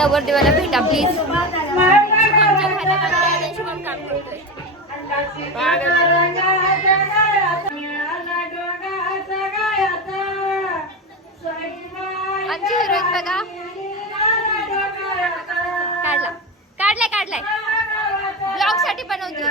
नवरदेवाला भेटा प्लीज आमची हिरोईन बघा. काढला. काढलाय काढलाय. ब्लॉगसाठी बनवते.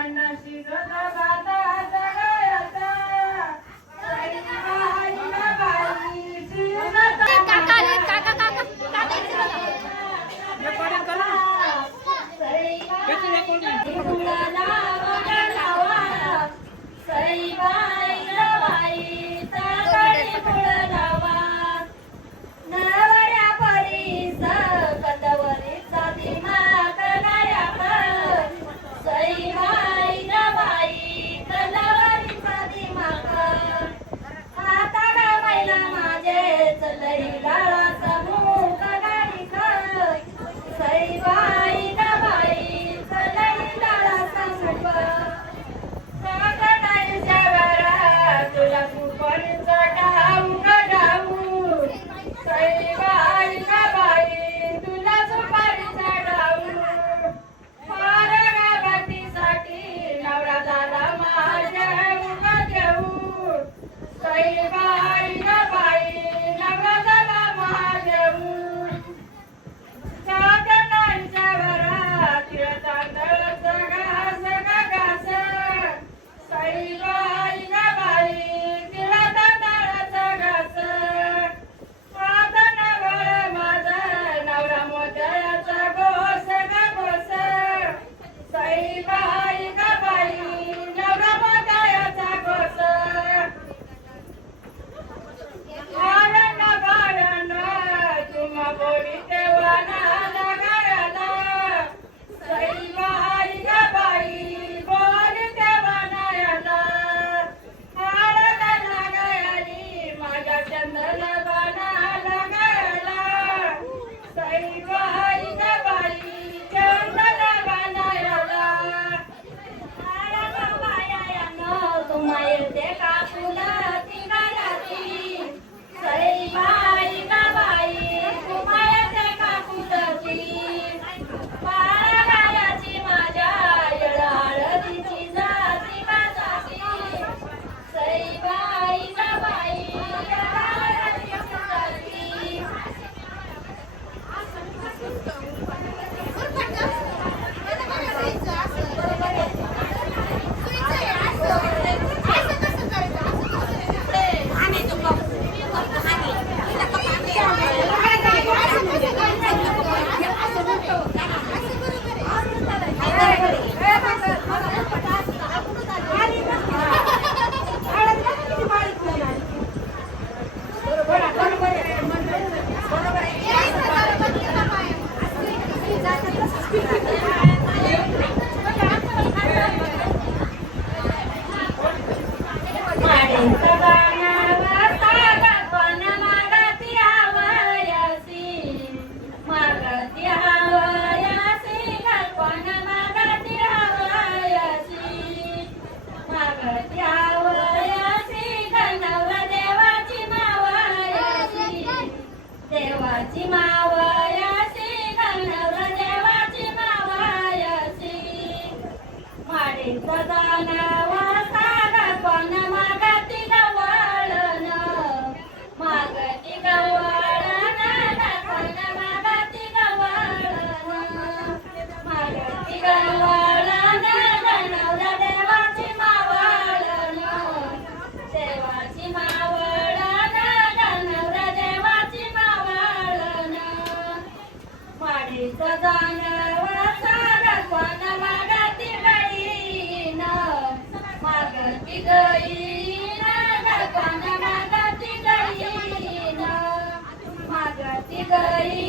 Bye. Buat. करी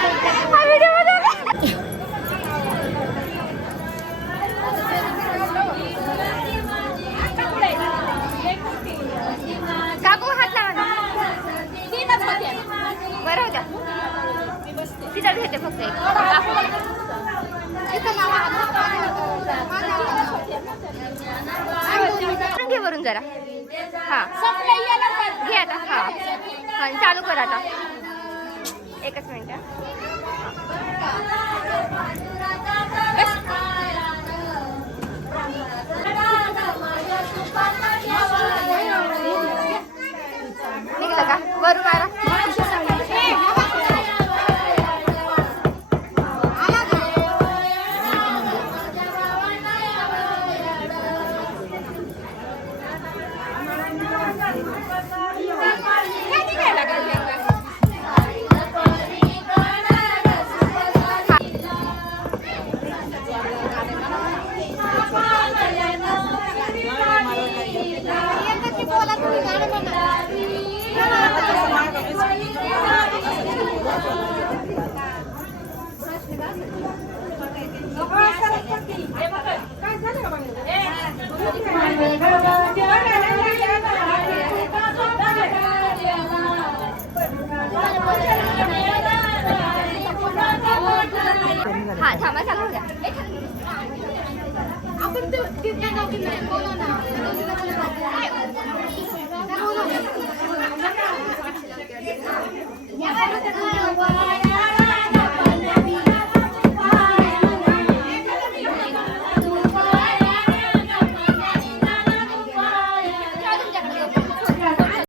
हा. घे आता हां. आणि चालू कर आता. एकच मिनिट निघलं का? वरून आला? Não, não, não.